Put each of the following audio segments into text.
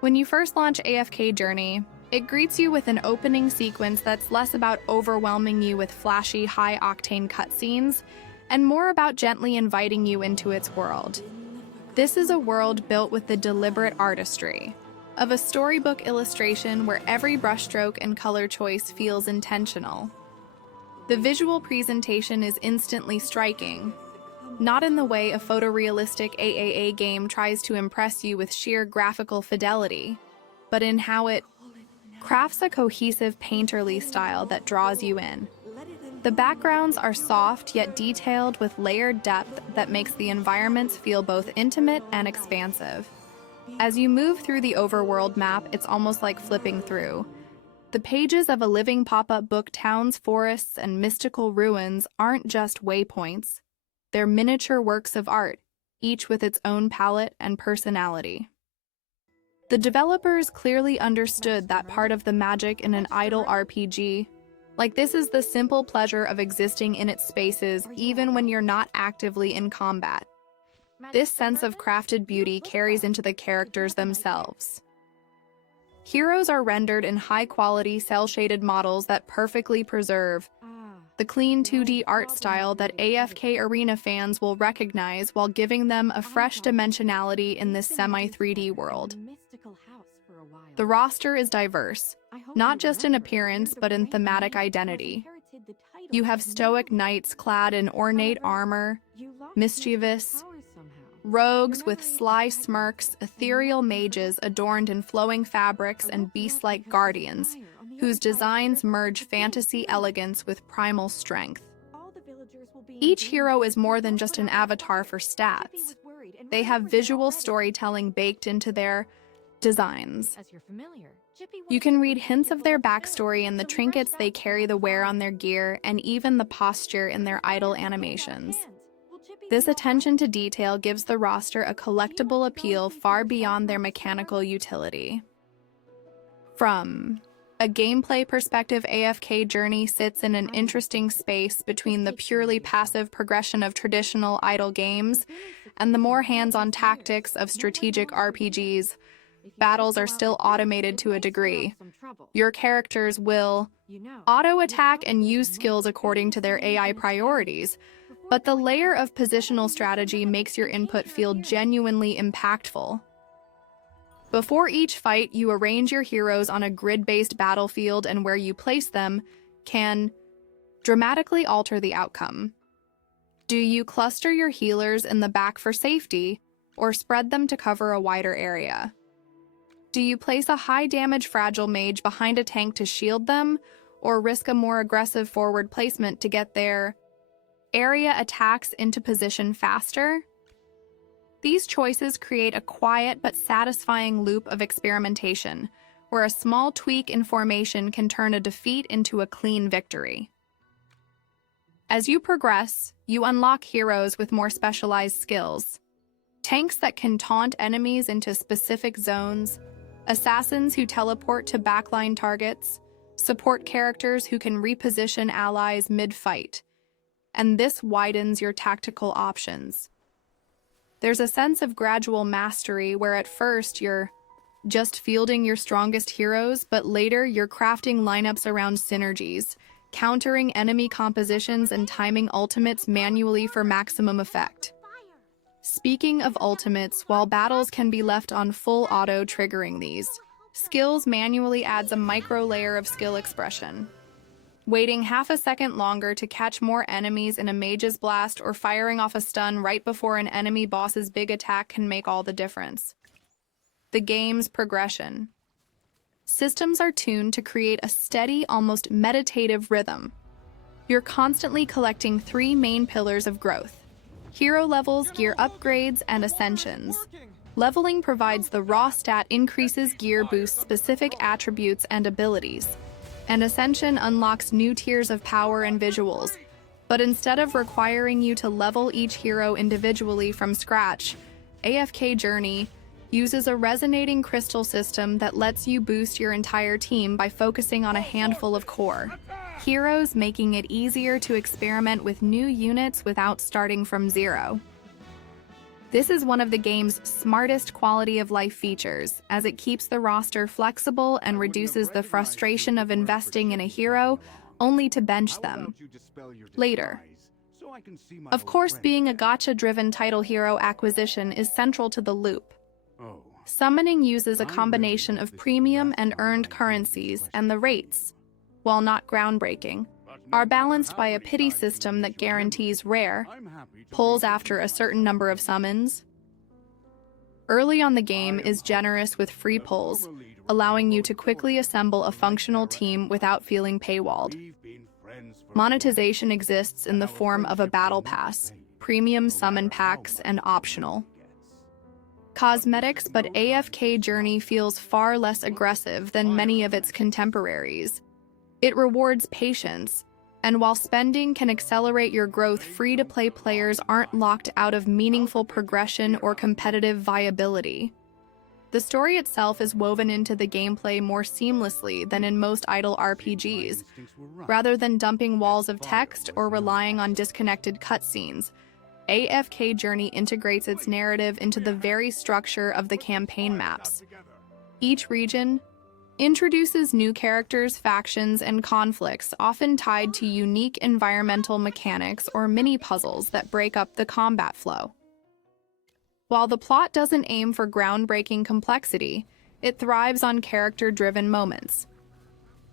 When you first launch AFK Journey, it greets you with an opening sequence that's less about overwhelming you with flashy, high-octane cutscenes, and more about gently inviting you into its world. This is a world built with the deliberate artistry of a storybook illustration where every brushstroke and color choice feels intentional. The visual presentation is instantly striking, not in the way a photorealistic AAA game tries to impress you with sheer graphical fidelity, but in how it crafts a cohesive painterly style that draws you in. The backgrounds are soft yet detailed with layered depth that makes the environments feel both intimate and expansive. As you move through the overworld map, it's almost like flipping through. The pages of a living pop-up book. Towns, forests, and mystical ruins aren't just waypoints. They're miniature works of art, each with its own palette and personality. The developers clearly understood that part of the magic in an idle RPG. Like, this is the simple pleasure of existing in its spaces even when you're not actively in combat. This sense of crafted beauty carries into the characters themselves. Heroes are rendered in high-quality, cel-shaded models that perfectly preserve the clean 2D art style that AFK Arena fans will recognize while giving them a fresh dimensionality in this semi-3D world. The roster is diverse, not just in appearance but in thematic identity. You have stoic knights clad in ornate armor, mischievous rogues with sly smirks, ethereal mages adorned in flowing fabrics, and beast-like guardians, whose designs merge fantasy elegance with primal strength. Each hero is more than just an avatar for stats. They have visual storytelling baked into their designs. You can read hints of their backstory in the trinkets they carry, the wear on their gear, and even the posture in their idle animations. This attention to detail gives the roster a collectible appeal far beyond their mechanical utility. From a gameplay perspective, AFK Journey sits in an interesting space between the purely passive progression of traditional idle games and the more hands-on tactics of strategic RPGs. Battles are still automated to a degree. Your characters will auto-attack and use skills according to their AI priorities, but the layer of positional strategy makes your input feel genuinely impactful. Before each fight, you arrange your heroes on a grid-based battlefield, and where you place them can dramatically alter the outcome. Do you cluster your healers in the back for safety, or spread them to cover a wider area? Do you place a high-damage fragile mage behind a tank to shield them, or risk a more aggressive forward placement to get their area attacks into position faster? These choices create a quiet but satisfying loop of experimentation, where a small tweak in formation can turn a defeat into a clean victory. As you progress, you unlock heroes with more specialized skills. Tanks that can taunt enemies into specific zones, assassins who teleport to backline targets, support characters who can reposition allies mid-fight, and this widens your tactical options. There's a sense of gradual mastery where at first you're just fielding your strongest heroes, but later you're crafting lineups around synergies, countering enemy compositions, and timing ultimates manually for maximum effect. Speaking of ultimates, while battles can be left on full auto, triggering these skills manually adds a micro layer of skill expression. Waiting half a second longer to catch more enemies in a mage's blast or firing off a stun right before an enemy boss's big attack can make all the difference. The game's progression. Systems are tuned to create a steady, almost meditative rhythm. You're constantly collecting three main pillars of growth: hero levels, gear upgrades, and ascensions. Leveling provides the raw stat increases, gear boosts specific attributes and abilities, and Ascension unlocks new tiers of power and visuals. But instead of requiring you to level each hero individually from scratch, AFK Journey uses a resonating crystal system that lets you boost your entire team by focusing on a handful of core heroes, making it easier to experiment with new units without starting from zero. This is one of the game's smartest quality of life features, as it keeps the roster flexible and reduces the frustration of investing in a hero only to bench them later. Of course, being a gacha-driven title hero acquisition is central to the loop. Summoning uses a combination of premium and earned currencies, and the rates, while not groundbreaking, are balanced by a pity system that guarantees rare pulls after a certain number of summons. Early on, the game is generous with free pulls, allowing you to quickly assemble a functional team without feeling paywalled. Monetization exists in the form of a battle pass, premium summon packs, and optional cosmetics, but AFK Journey feels far less aggressive than many of its contemporaries. It rewards patience, and while spending can accelerate your growth, free-to-play players aren't locked out of meaningful progression or competitive viability. The story itself is woven into the gameplay more seamlessly than in most idle RPGs, rather than dumping walls of text or relying on disconnected cutscenes. AFK Journey integrates its narrative into the very structure of the campaign maps. Each region introduces new characters, factions, and conflicts, often tied to unique environmental mechanics or mini-puzzles that break up the combat flow. While the plot doesn't aim for groundbreaking complexity, it thrives on character-driven moments.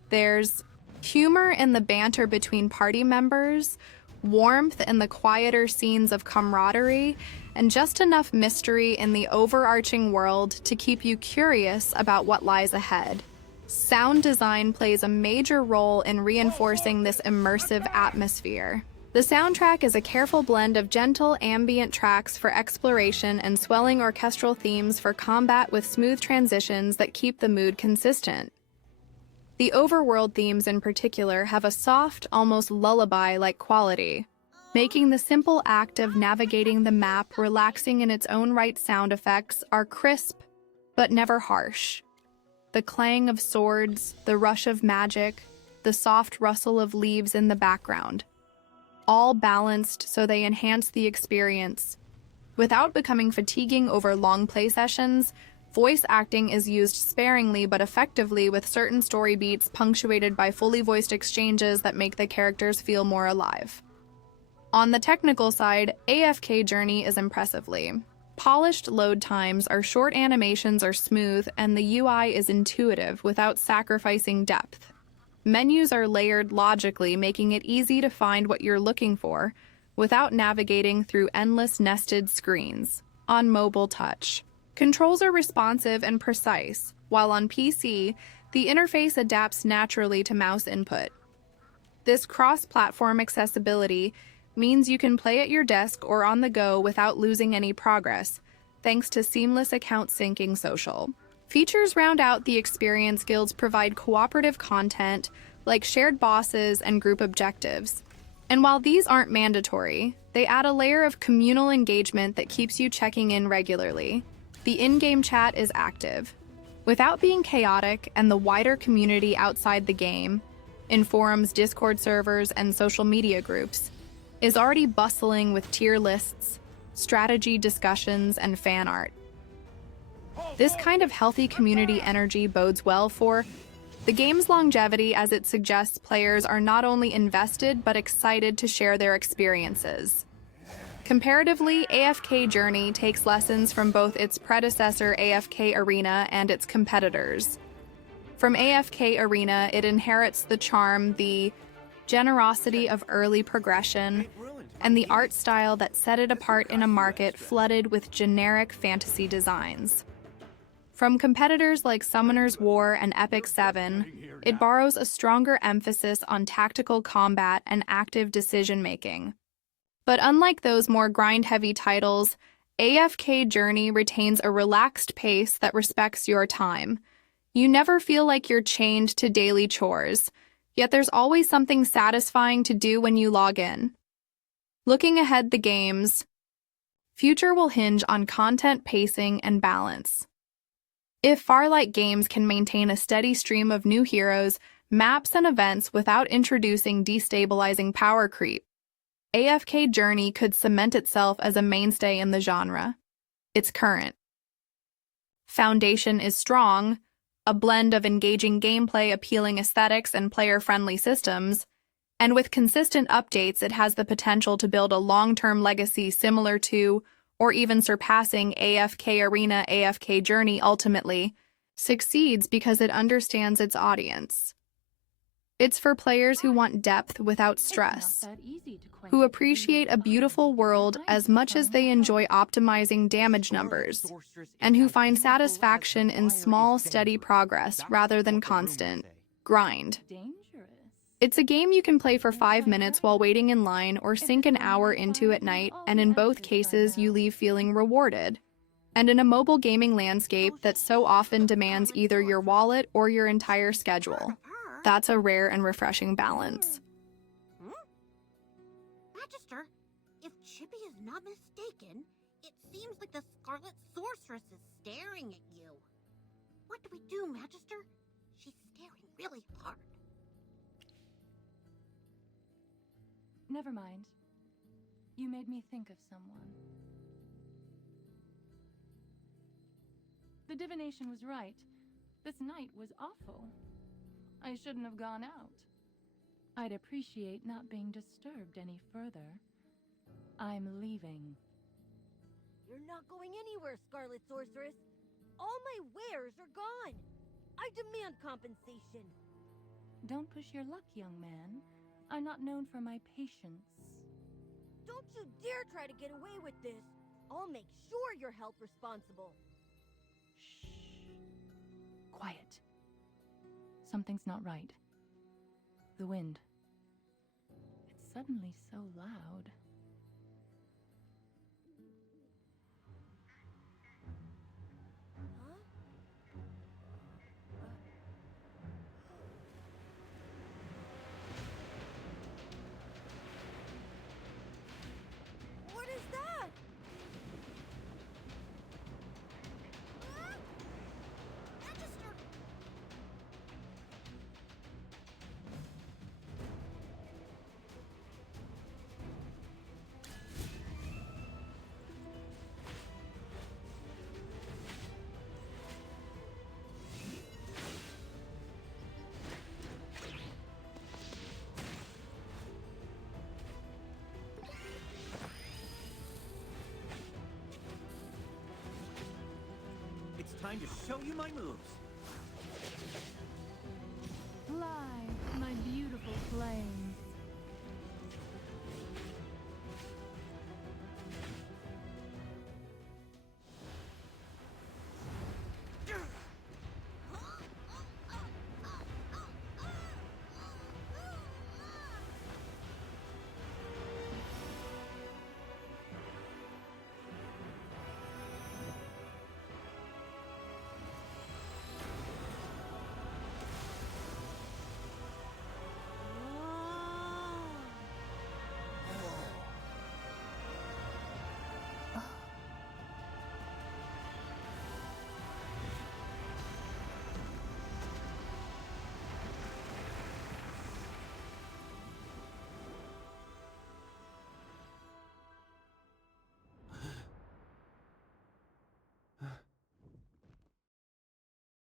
There's humor in the banter between party members, warmth in the quieter scenes of camaraderie, and just enough mystery in the overarching world to keep you curious about what lies ahead. Sound design plays a major role in reinforcing this immersive atmosphere. The soundtrack is a careful blend of gentle ambient tracks for exploration and swelling orchestral themes for combat, with smooth transitions that keep the mood consistent. The overworld themes in particular have a soft, almost lullaby-like quality, making the simple act of navigating the map relaxing in its own right. Sound effects are crisp, but never harsh. The clang of swords, the rush of magic, the soft rustle of leaves in the background, all balanced so they enhance the experience. Without becoming fatiguing over long play sessions, voice acting is used sparingly but effectively, with certain story beats punctuated by fully voiced exchanges that make the characters feel more alive. On the technical side, AFK Journey is impressively polished. Load times are short, animations are smooth, and the UI is intuitive without sacrificing depth. Menus are layered logically, making it easy to find what you're looking for without navigating through endless nested screens. On mobile touch, controls are responsive and precise, while on PC, the interface adapts naturally to mouse input. This cross-platform accessibility means you can play at your desk or on the go without losing any progress, thanks to seamless account syncing. Social features round out the experience. Guilds provide cooperative content like shared bosses and group objectives. And while these aren't mandatory, they add a layer of communal engagement that keeps you checking in regularly. The in-game chat is active, without being chaotic, and the wider community outside the game, in forums, Discord servers, and social media groups, is already bustling with tier lists, strategy discussions, and fan art. This kind of healthy community energy bodes well for the game's longevity, as it suggests players are not only invested but excited to share their experiences. Comparatively, AFK Journey takes lessons from both its predecessor AFK Arena and its competitors. From AFK Arena, it inherits the charm, the generosity of early progression, and the art style that set it apart in a market flooded with generic fantasy designs. From competitors like Summoner's War and Epic 7, it borrows a stronger emphasis on tactical combat and active decision-making. But unlike those more grind-heavy titles, AFK Journey retains a relaxed pace that respects your time. You never feel like you're chained to daily chores, yet there's always something satisfying to do when you log in. Looking ahead, the game's future will hinge on content pacing and balance. If Farlight Games can maintain a steady stream of new heroes, maps, and events without introducing destabilizing power creep, AFK Journey could cement itself as a mainstay in the genre. It's current. Foundation is strong, a blend of engaging gameplay, appealing aesthetics, and player-friendly systems, and with consistent updates, it has the potential to build a long-term legacy similar to, or even surpassing AFK Arena. AFK Journey ultimately succeeds because it understands its audience. It's for players who want depth without stress, who appreciate a beautiful world as much as they enjoy optimizing damage numbers, and who find satisfaction in small, steady progress rather than constant grind. It's a game you can play for 5 minutes while waiting in line or sink an hour into at night, and in both cases you leave feeling rewarded. And in a mobile gaming landscape that so often demands either your wallet or your entire schedule, that's a rare and refreshing balance. Magister, if Chippy is not mistaken, it seems like the Scarlet Sorceress is staring at you. What do we do, Magister? She's staring really hard. Never mind. You made me think of someone. The divination was right. This night was awful. I shouldn't have gone out. I'd appreciate not being disturbed any further. I'm leaving. You're not going anywhere, Scarlet Sorceress. All my wares are gone. I demand compensation. Don't push your luck, young man. I'm not known for my patience. Don't you dare try to get away with this. I'll make sure you're held responsible. Shh. Quiet. Something's not right. The wind. It's suddenly so loud. Huh? What is that? Magister! It's time to show you my moves.